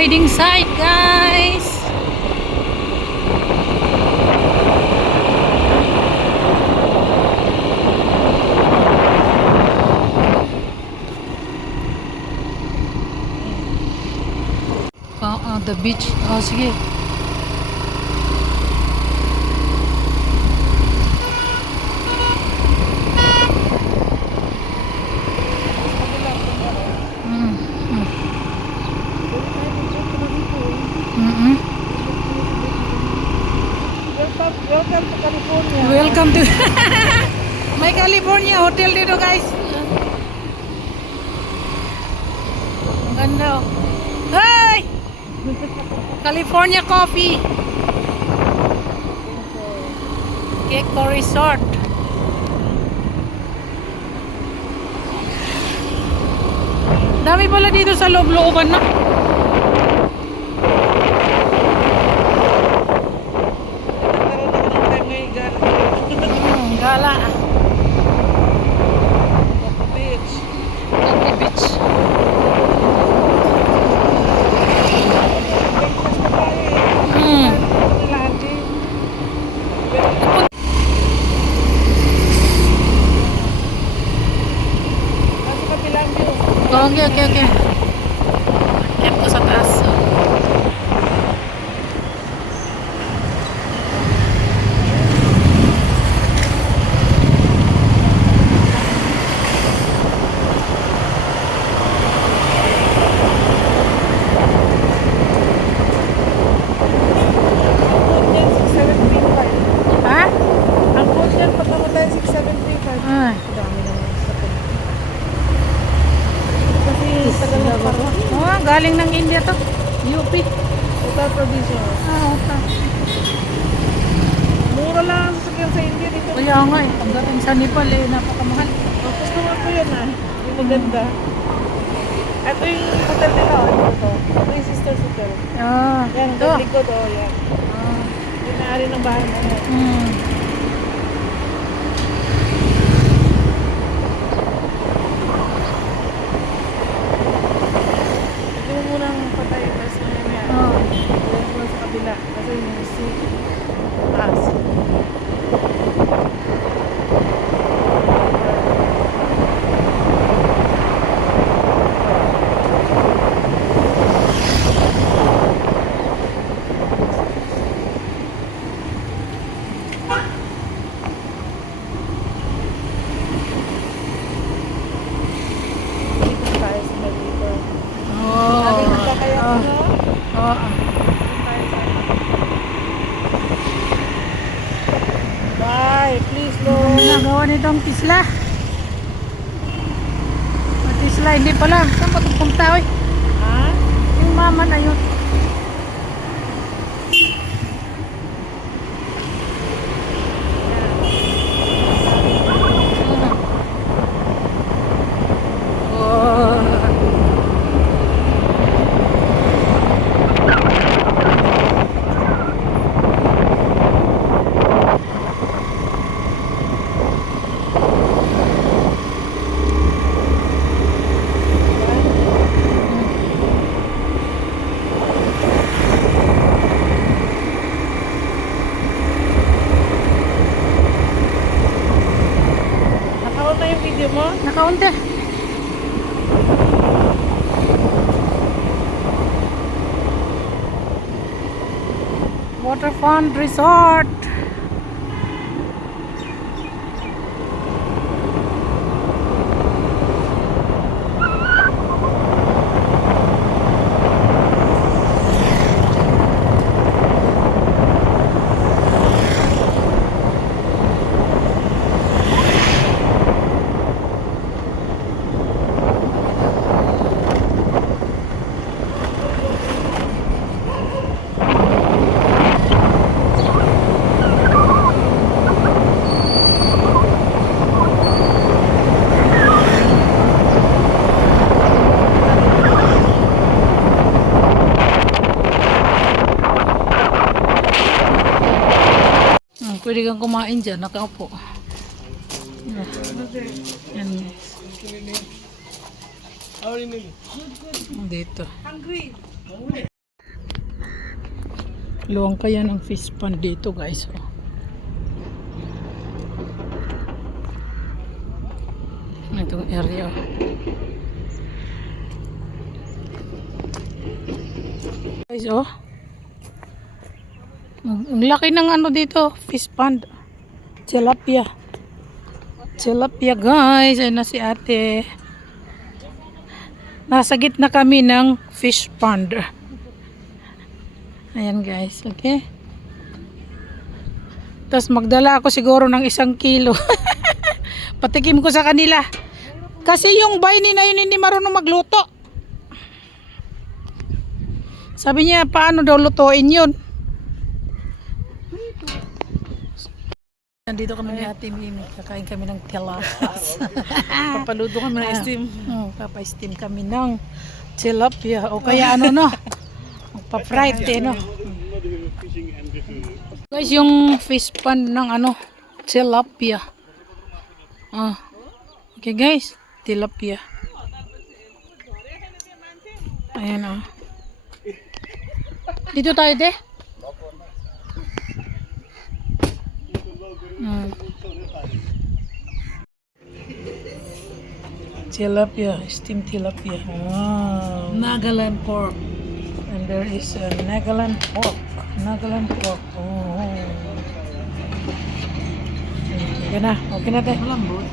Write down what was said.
riding site, guys. The beach. Oh, sige. Welcome to California. Welcome to my California hotel dito, guys. Ang ganda. Hey! California coffee. Gecko Resort. Dami pala dito sa loob-looban na. Gala. Beach. Beach. Okay. Ito sa taas. Ha? Ang coach yan, pagkama tayo 6,735. Ay. Dami naman sa pin. Kasi tagal na parang Oh, galing ng India to. UP. Uttar Pradesh. Uttar. Mura lang ang sasakyan sa India dito. Kaya nga eh. Pagdating sa Nepal eh, napakamahal. Tapos naman ko yan yung maganda. Ito yung hotel nila, ito. Ito yung Sisters Hotel. Ah, Yan, ito. ang likod, yan. Yung may-ari ng bahay mo. Ito mo munang patay, tapos may Ito mo sa kabila, kasi yung taas. Dito tayo sa Malibor. Lagi nagkakaya ko, no? Oo. Bye, please, Ano Lord. nagawa nitong Tesla? Ang Tesla, hindi pala. Saan ba ito punta, oy? Ha? Yung mama na yun. Nakaon na yung video mo? Nakaunti. Waterfront Resort. Pwede kang kumain dyan, nakaupo. Yan guys. Dito. Hungry. Luwang kaya ng fish pond dito guys. Oh. Itong area. Guys, oh. Ang laki ng ano dito, fish pond. Tilapia. Tilapia guys. Ayun na si ate. Nasa gitna kami ng fish pond. Ayan guys, okay. Tapos magdala ako siguro ng 1 kilo. Patikim ko sa kanila. Kasi yung bayni na yun hindi marunong magluto. Sabi niya, paano daw lutuin yun? Nandito kami ni Ate Mimi. Kakain kami ng tilapas. Papaluto kami ng steam. Papa-steam kami ng tilapia. O kaya ano no? Pa-fried no? Guys, yung fish pan ng ano? Tilapia. Okay guys. Tilapia. Ayan o. Dito tayo de. Tilapia, steamed tilapia. Wow. Nagaland pork. And there is a Nagaland pork. Nagaland pork. Oh. Okay na. Okay na tayo. Malambot.